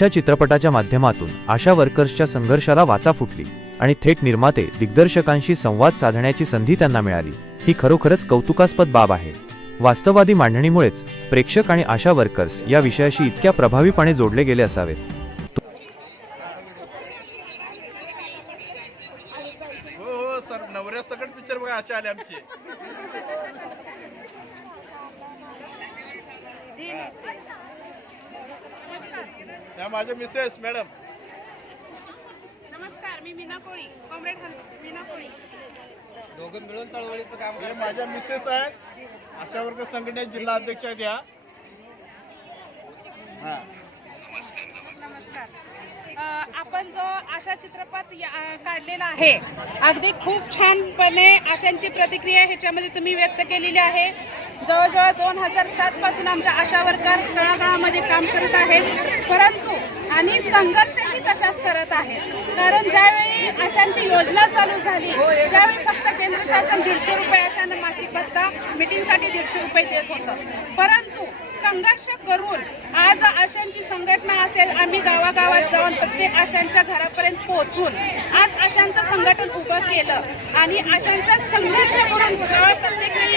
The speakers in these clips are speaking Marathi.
अशा चित्रपटाच्या माध्यमातून आशा वर्कर्सच्या संघर्षाला वाचा फुटली आणि थेट निर्माते दिग्दर्शकांशी संवाद साधण्याची संधी त्यांना मिळाली. ही खरोखरच कौतुकास्पद बाब आहे. वास्तववादी मांडणीमुळेच प्रेक्षक आणि आशा वर्कर्स या विषयाशी इतक्या प्रभावीपणे जोडले गेले असावेत. हो हो सर नवऱ्या सकट पिक्चर बघा असे आले आमचे. त्या माझ्या मिसेस मॅडम नमस्कार मी मीना कोळी कॉम्रेड मीना कोळी. दोघं मिळून चळवळीचं काम हे माझ्या मिसेस आहेत. आशा वर्ग संघटनेत जिल्हा अध्यक्ष आहेत या. हा. नमस्कार. आपण जो आशा चित्रपट काढलेला आहे अगदी खूप छानपणे आशांची प्रतिक्रिया ह्याच्यामध्ये तुम्ही व्यक्त केलेली आहे. जवळजवळ दोन हजार सात पासून आमच्या आशा वर्कर तळागाळामध्ये काम करत आहेत. परंतु आणि संघर्षही तशाच करत आहेत? कारण ज्यावेळी आशांची योजना चालू झाली त्यावेळी फक्त केंद्र शासन दीडशे रुपये आशांना मासिक भत्ता मिटिंगसाठी दीडशे रुपये देत होतं. परंतु संघर्ष करून आज आशांची संघटना असेल आम्ही गावागावात जाऊन प्रत्येक आशांच्या घरापर्यंत पोहोचून आज आशांचं संघटन उभं केलं आणि आशांच्या संघर्ष करून जवळ प्रत्येक वेळी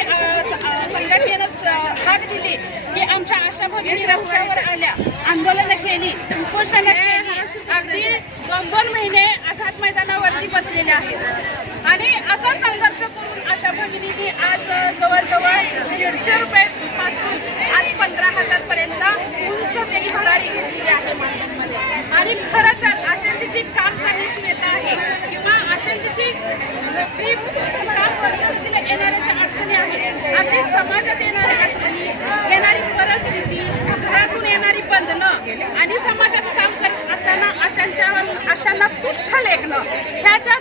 संघटनेनं हाक दिली की आमच्या आशा भगिनी रस्त्यावर आल्या. आंदोलनं केली. उपोषणं केली. अगदी दोन दोन महिने आझाद मैदानावरती बसलेले आहेत. आणि असा संघर्ष करून आशा भगिनींनी आज जवळजवळ दीडशे रुपये पासून आज पंधरा हजार पर्यंत उंच त्यांनी भरारी घेतलेली आहे मार्केटमध्ये आणि खरं तर आशांची जी काम करण्याची व्यथा आहे किंवा आशांची जी जी काम परिस्थितीला येणाऱ्या ज्या अडचणी आहेत समाजात येणाऱ्या अडचणी येणारी परिस्थिती घरातून येणारी बंधनं आणि समाजात काम करत असताना अशांच्या अशांना तुच्छ लेखणं ह्याच्या